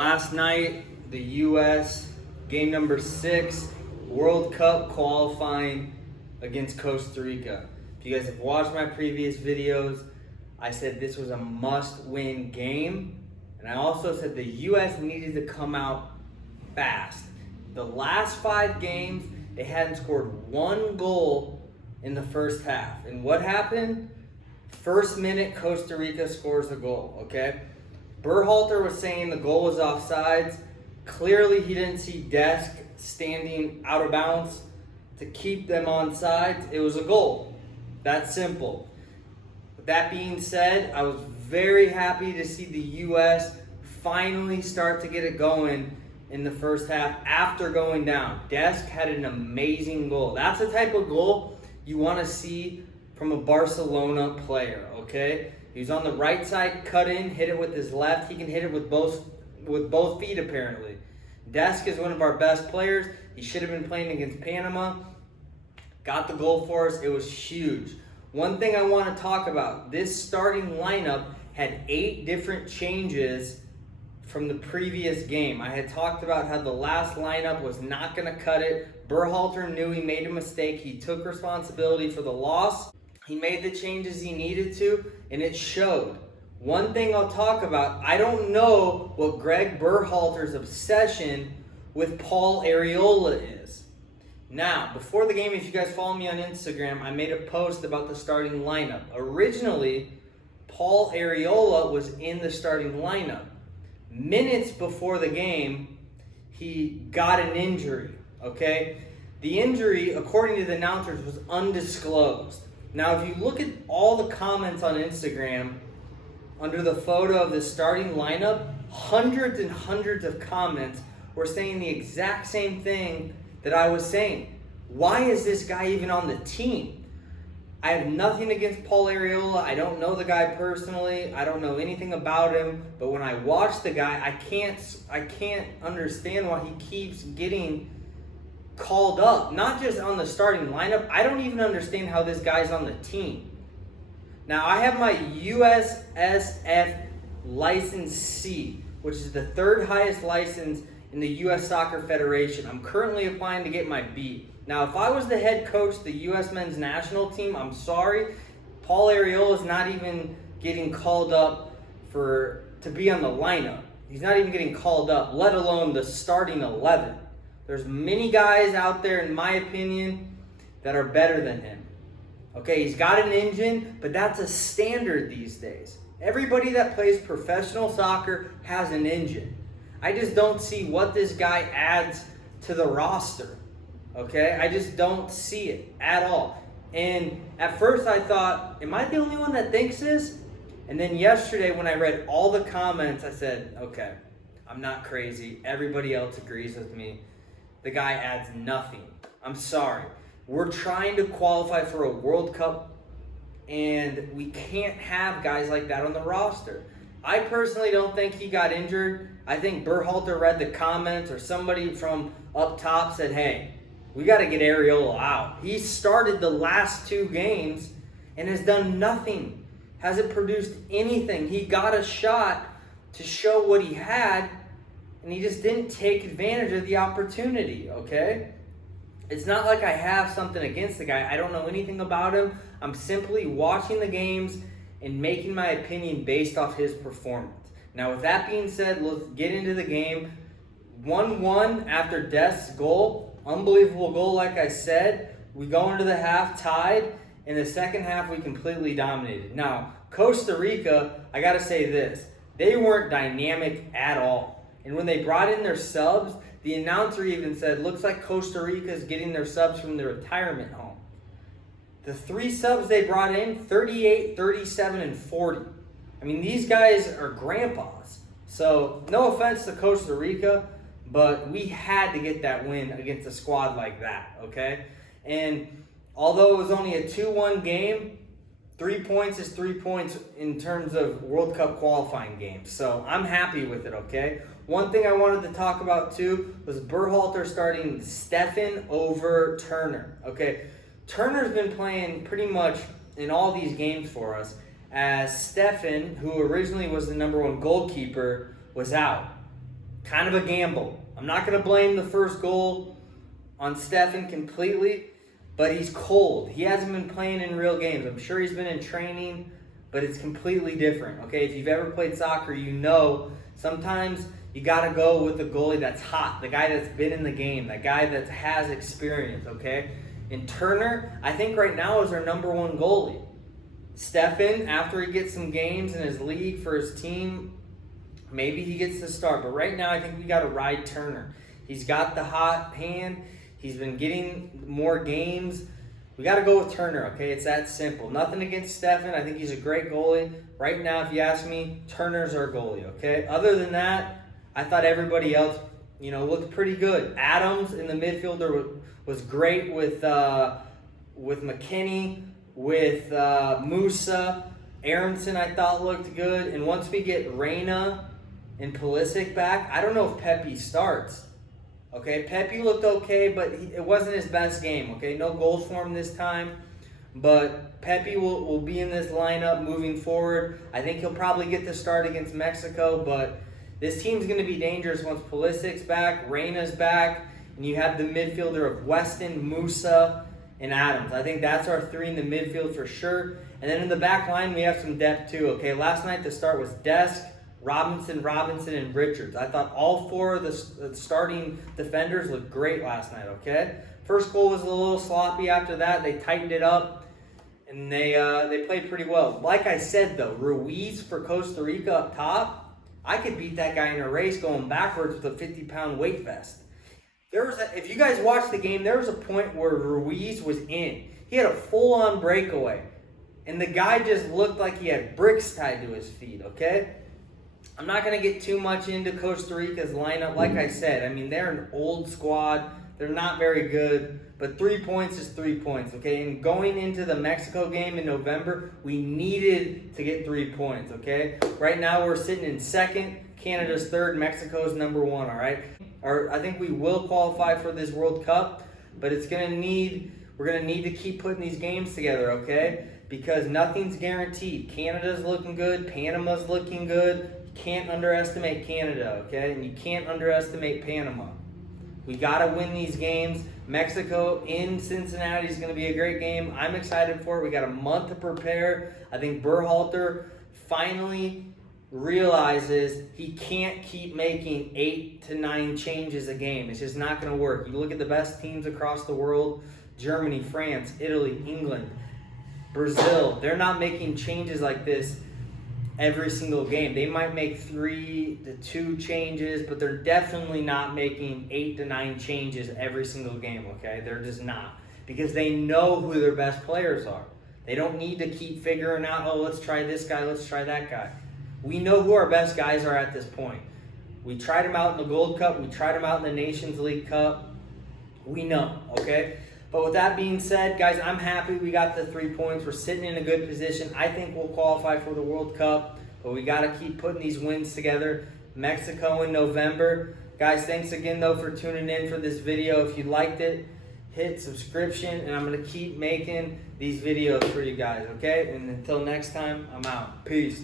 Last night, the U.S. game number 6, World Cup qualifying against Costa Rica. If you guys have watched my previous videos, I said this was a must-win game, and I also said the U.S. needed to come out fast. The last 5 games, they hadn't scored 1 goal in the first half. And what happened? First minute, Costa Rica scores a goal, okay? Berhalter was saying the goal was offsides. Clearly, he didn't see Dest standing out of bounds to keep them onside. It was a goal. That's simple. With that being said, I was very happy to see the U.S. finally start to get it going in the first half after going down. Dest had an amazing goal. That's the type of goal you want to see from a Barcelona player, okay? He's on the right side, cut in, hit it with his left. He can hit it with both feet, apparently. Dest is one of our best players. He should have been playing against Panama. Got the goal for us. It was huge. One thing I want to talk about, this starting lineup had 8 different changes from the previous game. I had talked about how the last lineup was not going to cut it. Berhalter knew he made a mistake. He took responsibility for the loss. He made the changes he needed to, and it showed. One thing I'll talk about, I don't know what Greg Berhalter's obsession with Paul Arriola is. Now, before the game, if you guys follow me on Instagram, I made a post about the starting lineup. Originally, Paul Arriola was in the starting lineup. Minutes before the game, he got an injury, okay? The injury, according to the announcers, was undisclosed. Now, if you look at all the comments on Instagram under the photo of the starting lineup, hundreds and hundreds of comments were saying the exact same thing that I was saying. Why is this guy even on the team? I have nothing against Paul Arriola. I don't know the guy personally. I don't know anything about him. But when I watch the guy, I can't understand why he keeps getting called up. Not just on the starting lineup. I don't even understand how this guy's on the team. Now, I have my USSF License C, which is the 3rd highest license in the U.S. Soccer Federation. I'm currently applying to get my B. Now, if I was the head coach of the U.S. men's national team, I'm sorry, Paul Arriola is not even getting called up to be on the lineup. He's not even getting called up, let alone the starting 11. There's many guys out there, in my opinion, that are better than him. Okay, he's got an engine, but that's a standard these days. Everybody that plays professional soccer has an engine. I just don't see what this guy adds to the roster. Okay, I just don't see it at all. And at first I thought, am I the only one that thinks this? And then yesterday when I read all the comments, I said, okay, I'm not crazy. Everybody else agrees with me. The guy adds nothing. I'm sorry. We're trying to qualify for a World Cup, and we can't have guys like that on the roster. I personally don't think he got injured. I think Berhalter read the comments, or somebody from up top said, hey, we got to get Arriola out. He started the last 2 games and has done nothing. Hasn't produced anything. He got a shot to show what he had, and he just didn't take advantage of the opportunity, okay? It's not like I have something against the guy. I don't know anything about him. I'm simply watching the games and making my opinion based off his performance. Now, with that being said, let's get into the game. 1-1 after Dest's goal. Unbelievable goal, like I said. We go into the half tied. In the second half, we completely dominated. Now, Costa Rica, I got to say this. They weren't dynamic at all. And when they brought in their subs, the announcer even said, looks like Costa Rica is getting their subs from their retirement home. The 3 subs they brought in, 38, 37, and 40. I mean, these guys are grandpas. So, no offense to Costa Rica, but we had to get that win against a squad like that, okay? And although it was only a 2-1 game, 3 points is 3 points in terms of World Cup qualifying games. So, I'm happy with it, okay? One thing I wanted to talk about, too, was Berhalter starting Steffen over Turner, okay? Turner's been playing pretty much in all these games for us, as Steffen, who originally was the #1 goalkeeper, was out. kind of a gamble. I'm not going to blame the first goal on Stefan completely, but he's cold. He hasn't been playing in real games. I'm sure he's been in training, but it's completely different, okay? If you've ever played soccer, you know sometimes you got to go with the goalie that's hot, the guy that's been in the game, that guy that has experience, okay? And Turner, I think right now is our number one goalie. Stefan, after he gets some games in his league for his team, maybe he gets the start. But right now, I think we got to ride Turner. He's got the hot hand. He's been getting more games. We got to go with Turner, okay? It's that simple. Nothing against Stefan. I think he's a great goalie. Right now, if you ask me, Turner's our goalie, okay? Other than that, I thought everybody else, looked pretty good. Adams in the midfielder was great with McKinney, with Musa. Aronson, I thought, looked good. And once we get Reyna and Pulisic back, I don't know if Pepe starts. Okay, Pepe looked okay, but it wasn't his best game. Okay, no goals for him this time. But Pepe will be in this lineup moving forward. I think he'll probably get the start against Mexico, but this team's going to be dangerous once Pulisic's back, Reyna's back, and you have the midfielder of Weston, Musa, and Adams. I think that's our three in the midfield for sure. And then in the back line, we have some depth too. Okay, last night the start was Desk, Robinson, and Richards. I thought all four of the starting defenders looked great last night, okay? First goal was a little sloppy. After that, they tightened it up, and they played pretty well. Like I said, though, Ruiz for Costa Rica up top, I could beat that guy in a race going backwards with a 50-pound weight vest. If you guys watched the game, there was a point where Ruiz was in. He had a full-on breakaway, and the guy just looked like he had bricks tied to his feet, okay? I'm not going to get too much into Costa Rica's lineup. Like I said, I mean, they're an old squad. They're not very good, but 3 points is 3 points, okay? And going into the Mexico game in November, we needed to get 3 points, okay? Right now, we're sitting in second. Canada's third. Mexico's number one, all right? I think we will qualify for this World Cup, but we're going to need to keep putting these games together, okay? Because nothing's guaranteed. Canada's looking good. Panama's looking good. You can't underestimate Canada, okay? And you can't underestimate Panama. We got to win these games. Mexico in Cincinnati is going to be a great game. I'm excited for it. We got a month to prepare. I think Berhalter finally realizes he can't keep making 8 to 9 changes a game. It's just not going to work. You look at the best teams across the world, Germany, France, Italy, England, Brazil. They're not making changes like this every single game. They might make 3 to 2 changes, but they're definitely not making 8 to 9 changes every single game, okay? They're just not. Because they know who their best players are. They don't need to keep figuring out, oh, let's try this guy, let's try that guy. We know who our best guys are at this point. We tried them out in the Gold Cup. We tried them out in the Nations League Cup. We know, okay? But with that being said, guys, I'm happy we got the 3 points. We're sitting in a good position. I think we'll qualify for the World Cup, but we got to keep putting these wins together. Mexico in November. Guys, thanks again, though, for tuning in for this video. If you liked it, hit subscription, and I'm going to keep making these videos for you guys, okay? And until next time, I'm out. Peace.